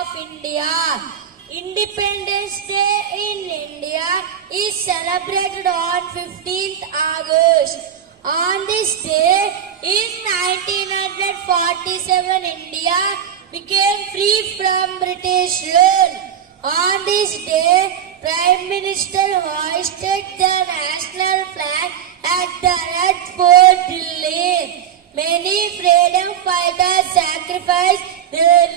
of India. Independence Day in India is celebrated on 15th August. On this day, in 1947, India became free from British rule. On this day, Prime Minister hoisted the national flag at the Red Fort, Delhi. Many freedom fighters sacrificed their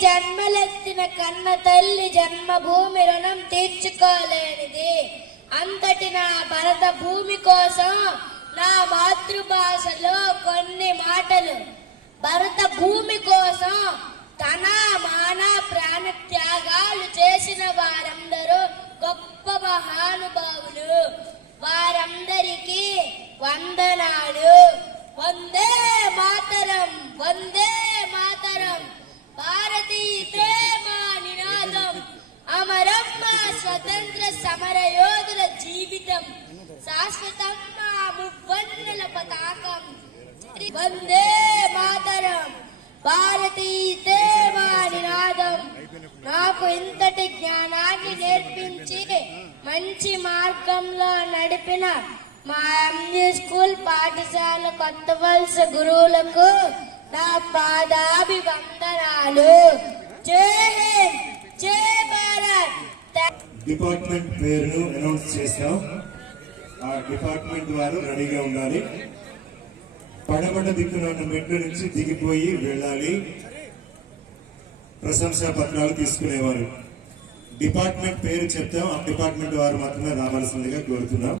జన్మలెత్తిన కన్న తల్లి జన్మభూమి రుణం తీర్చుకోలేనిది. అంతటి నా భరత భూమి కోసం నా మాతృభాషలో కొన్ని మాటలు. భరత భూమి కోసం తన మాన ప్రాణ త్యాగాలు చేసిన వారందరూ గొప్ప మహానుభావులు. వారందరికీ వందనాలు. వందే మాతరం వందే భారతీయ మా నినాదం. స్వతంత్ర సమర యోధుల జీవితం. శాశ్వతం మా మువ్వన్నెల పతాకం. వందే మాతరం. భారతీయ నినాదం. నాకు ఇంతటి జ్ఞానాన్ని నేర్పించి మంచి మార్గంలో నడిపిన మా ఎంజీ స్కూల్ పాఠశాల కొత్త వలస గురువులకు నా పాదాభివందనాలు. డిపార్ట్మెంట్ పేరును అనౌన్స్ చేస్తాం. ఆ డిపార్ట్మెంట్ వారు రెడీగా ఉండాలి. పడమట దిక్కున మెట్ల నుంచి దిగిపోయి వెళ్ళాలి. ప్రశంసా పత్రాలు తీసుకునేవారు. డిపార్ట్మెంట్ పేరు చెప్తాం. ఆ డిపార్ట్మెంట్ వారు మాత్రమే రావాల్సిందిగా కోరుతున్నాం.